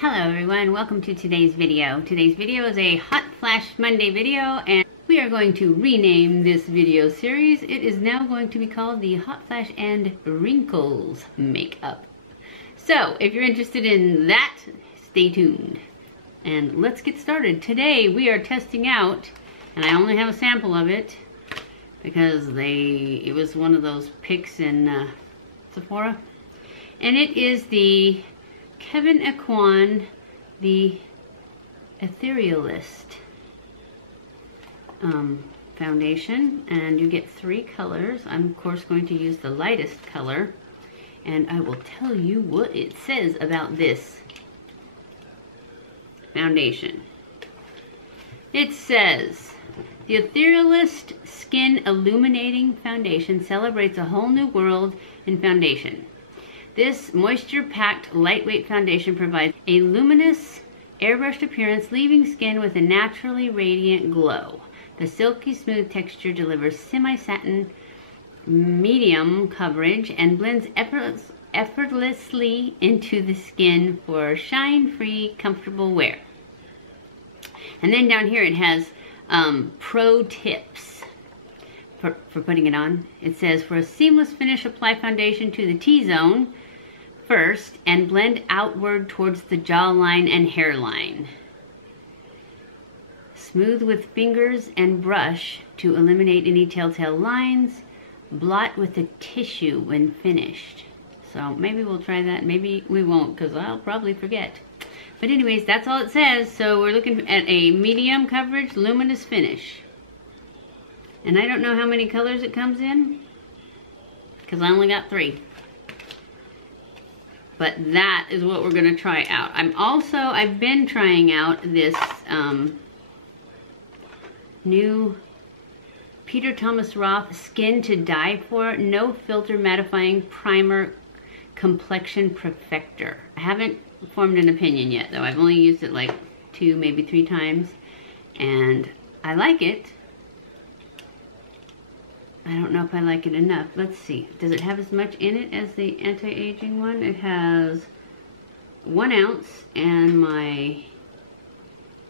Hello everyone, welcome to today's video. Today's video is a Hot Flash Monday video, and we are going to rename this video series. It is now going to be called the Hot Flash and Wrinkles Makeup. So if you're interested in that, stay tuned. And let's get started. Today we are testing out, and I only have a sample of it because it was one of those picks in Sephora. And it is the Kevyn Aucoin, the Etherealist foundation, and you get 3 colors. I'm of course going to use the lightest color, and I will tell you what it says about this foundation. It says, the Etherealist Skin Illuminating Foundation celebrates a whole new world in foundation. This moisture-packed, lightweight foundation provides a luminous, airbrushed appearance, leaving skin with a naturally radiant glow. The silky smooth texture delivers semi-satin medium coverage and blends effortlessly into the skin for shine-free, comfortable wear. And then down here it has pro tips for putting it on. It says, for a seamless finish, apply foundation to the T-zone first and blend outward towards the jawline and hairline. Smooth with fingers and brush to eliminate any telltale lines. Blot with a tissue when finished. So maybe we'll try that, maybe we won't, because I'll probably forget. But anyways, that's all it says. So we're looking at a medium coverage, luminous finish. And I don't know how many colors it comes in, because I only got 3. But that is what we're gonna try out. I've been trying out this new PeterThomasRoth Skin to Die For No Filter Mattifying Primer Complexion Perfector. I haven't formed an opinion yet though. I've only used it like 2, maybe 3 times, and I like it. I don't know if I like it enough. Let's see. Does it have as much in it as the anti-aging one? It has 1 ounce, and my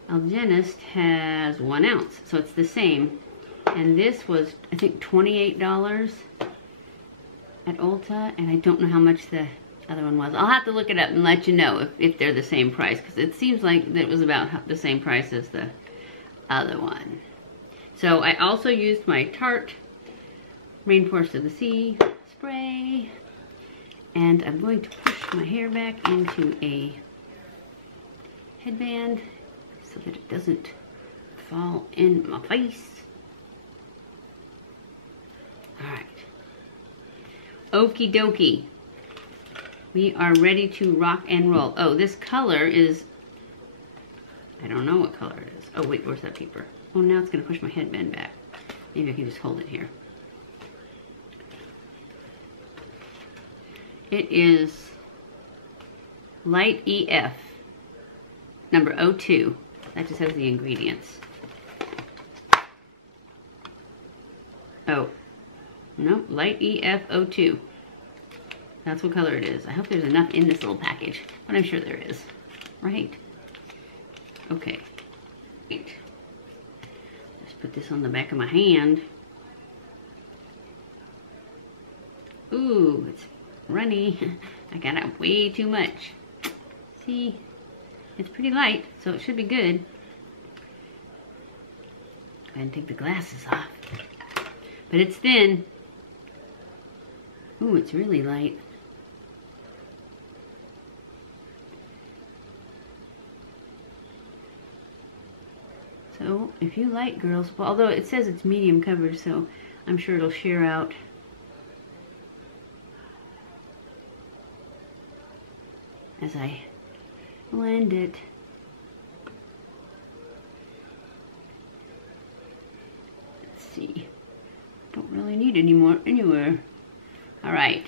Algenist has 1 ounce. So it's the same. And this was, I think, $28 at Ulta, and I don't know how much the other one was. I'll have to look it up and let you know if they're the same price, because it seems like it was about the same price as the other one. So I also used my Tarte Rainforest of the Sea spray, and I'm going to push my hair back into a headband so that it doesn't fall in my face. Alright, okie dokie, we are ready to rock and roll. Oh, this color is, I don't know what color it is. Oh wait, where's that paper? Oh, now it's going to push my headband back. Maybe I can just hold it here. It is Light EF, number 02. That just has the ingredients. Oh, no, Light EF 02. That's what color it is. I hope there's enough in this little package, but I'm sure there is, right? Okay, wait. Let's put this on the back of my hand. Ooh, it's runny. I got out way too much. See, it's pretty light, so it should be good. Go ahead and take the glasses off. But it's thin. Ooh, it's really light. So if you like, girls, well, although it says it's medium coverage, so I'm sure it'll shear out. As I blend it. Let's see. Don't really need any more anywhere. All right.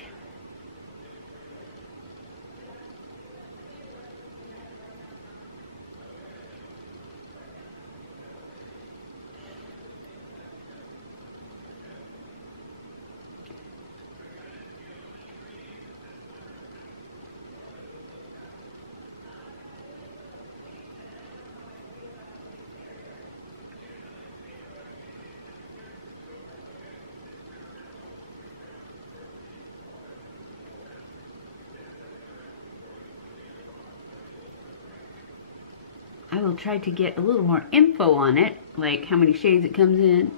will try to get a little more info on it, like how many shades it comes in,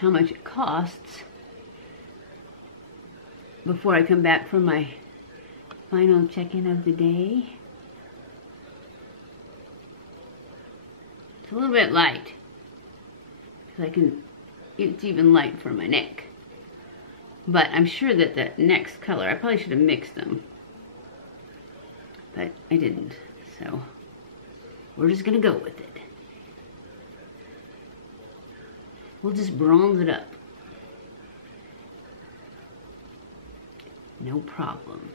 how much it costs, before I come back for my final check-in of the day. It's a little bit light, because it's even light for my neck. But I'm sure that the next color, I probably should have mixed them, but I didn't, so we're just gonna go with it. We'll just bronze it up. No problem.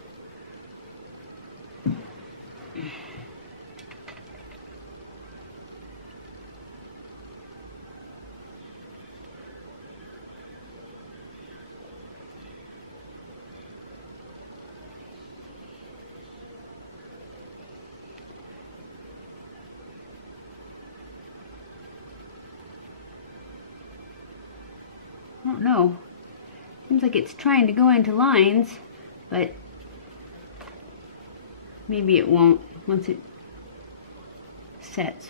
I don't know. Seems like it's trying to go into lines, but maybe it won't once it sets.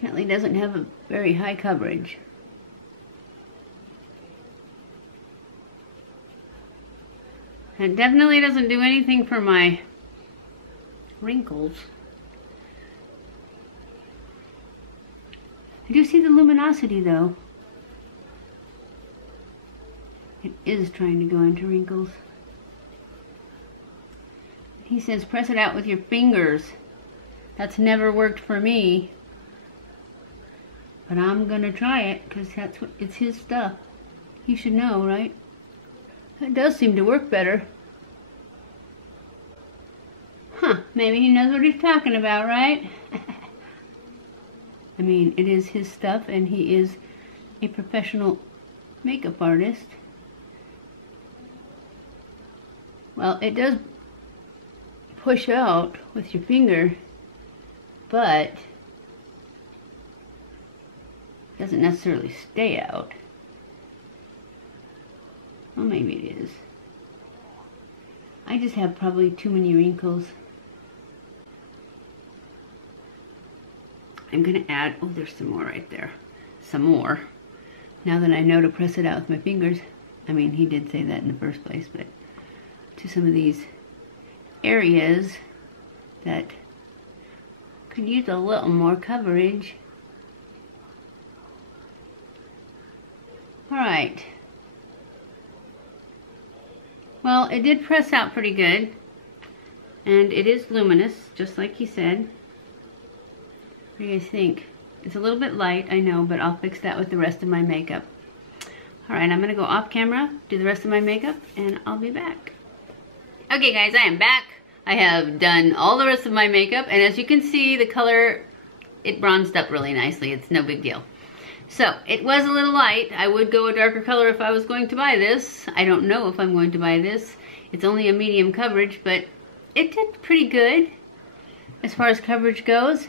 Definitely doesn't have a very high coverage. And definitely doesn't do anything for my wrinkles. I do see the luminosity though. It is trying to go into wrinkles. He says press it out with your fingers. That's never worked for me. But I'm gonna try it because it's his stuff. He should know, right? It does seem to work better. Huh, maybe he knows what he's talking about, right? I mean, it is his stuff and he is a professional makeup artist. Well, it does push out with your finger, but doesn't necessarily stay out. Well, maybe it is. I just have probably too many wrinkles. I'm gonna add, oh, there's some more right there. Some more. Now that I know to press it out with my fingers. I mean, he did say that in the first place, but to some of these areas that could use a little more coverage. All right. Well, it did press out pretty good, and it is luminous, just like he said. What do you guys think? It's a little bit light, I know, but I'll fix that with the rest of my makeup. All right, I'm gonna go off camera, do the rest of my makeup, and I'll be back. Okay guys, I am back. I have done all the rest of my makeup, and as you can see, the color, it bronzed up really nicely. It's no big deal. So, it was a little light. I would go a darker color if I was going to buy this. I don't know if I'm going to buy this. It's only a medium coverage, but it did pretty good as far as coverage goes.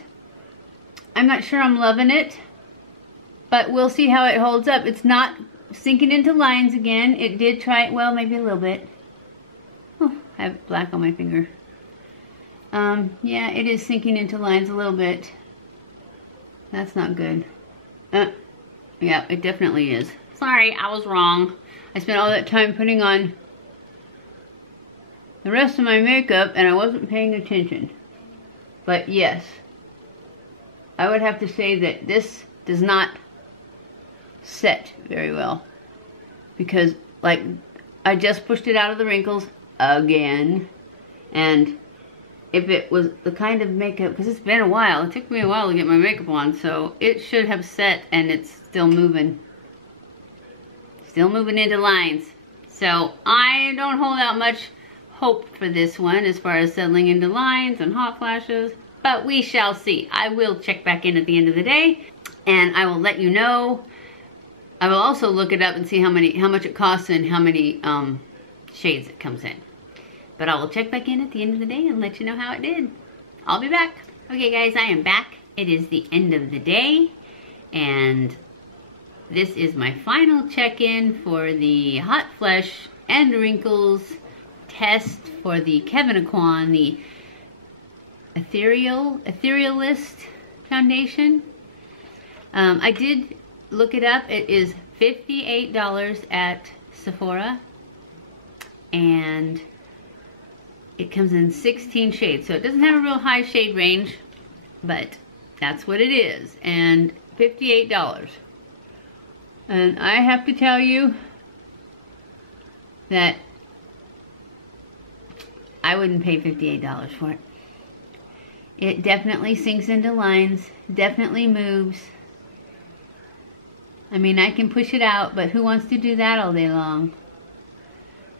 I'm not sure I'm loving it, but we'll see how it holds up. It's not sinking into lines again. It did try, well, maybe a little bit. Oh, I have black on my finger. Yeah, it is sinking into lines a little bit. That's not good. Yeah, it definitely is. Sorry, I was wrong. I spent all that time putting on the rest of my makeup and I wasn't paying attention. But yes, I would have to say that this does not set very well. Because, like, I just pushed it out of the wrinkles again. And if it was the kind of makeup, because it's been a while, it took me a while to get my makeup on, so it should have set and it's still moving. Still moving into lines. So I don't hold out much hope for this one as far as settling into lines and hot flashes, but we shall see. I will check back in at the end of the day and I will let you know. I will also look it up and see how much it costs and how many shades it comes in. But I will check back in at the end of the day and let you know how it did. I'll be back. Okay guys, I am back. It is the end of the day, and this is my final check-in for the Hot Flash and Wrinkles test for the Kevyn Aucoin, the Etherealist foundation. I did look it up. It is $58 at Sephora, and it comes in 16 shades, so it doesn't have a real high shade range, but that's what it is, and $58. And I have to tell you that I wouldn't pay $58 for it. It definitely sinks into lines, definitely moves. I mean, I can push it out, but who wants to do that all day long?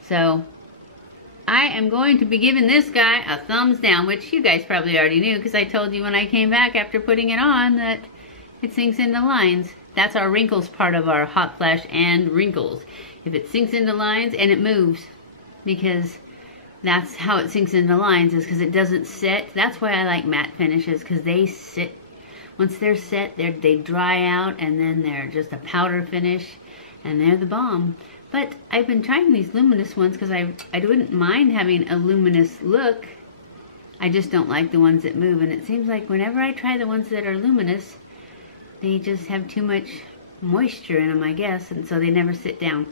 So I am going to be giving this guy a thumbs down, which you guys probably already knew because I told you when I came back after putting it on that it sinks into lines. That's our wrinkles part of our Hot Flash and Wrinkles. If it sinks into lines and it moves, because that's how it sinks into lines, is because it doesn't set. That's why I like matte finishes, because they sit. Once they're set, they dry out, and then they're just a powder finish, and they're the bomb. But I've been trying these luminous ones because I wouldn't mind having a luminous look. I just don't like the ones that move, and it seems like whenever I try the ones that are luminous, they just have too much moisture in them, I guess, and so they never sit down.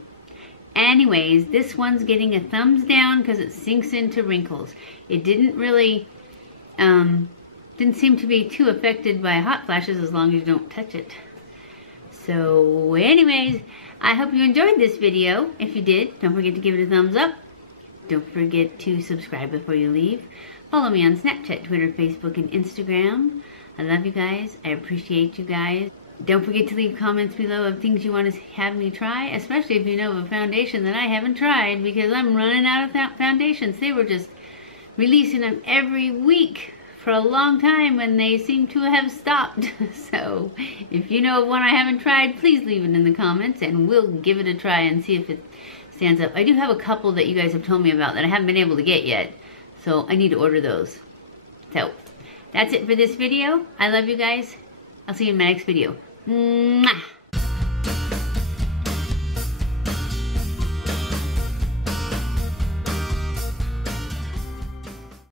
Anyways, this one's getting a thumbs down because it sinks into wrinkles. It didn't really, didn't seem to be too affected by hot flashes as long as you don't touch it. So anyways, I hope you enjoyed this video. If you did, don't forget to give it a thumbs up. Don't forget to subscribe before you leave. Follow me on Snapchat, Twitter, Facebook, and Instagram. I love you guys. I appreciate you guys. Don't forget to leave comments below of things you want to have me try, especially if you know of a foundation that I haven't tried, because I'm running out of foundations. They were just releasing them every week for a long time, and they seem to have stopped. So if you know of one I haven't tried, please leave it in the comments and we'll give it a try and see if it stands up. I do have a couple that you guys have told me about that I haven't been able to get yet, so I need to order those. So that's it for this video. I love you guys. I'll see you in my next video. Mwah!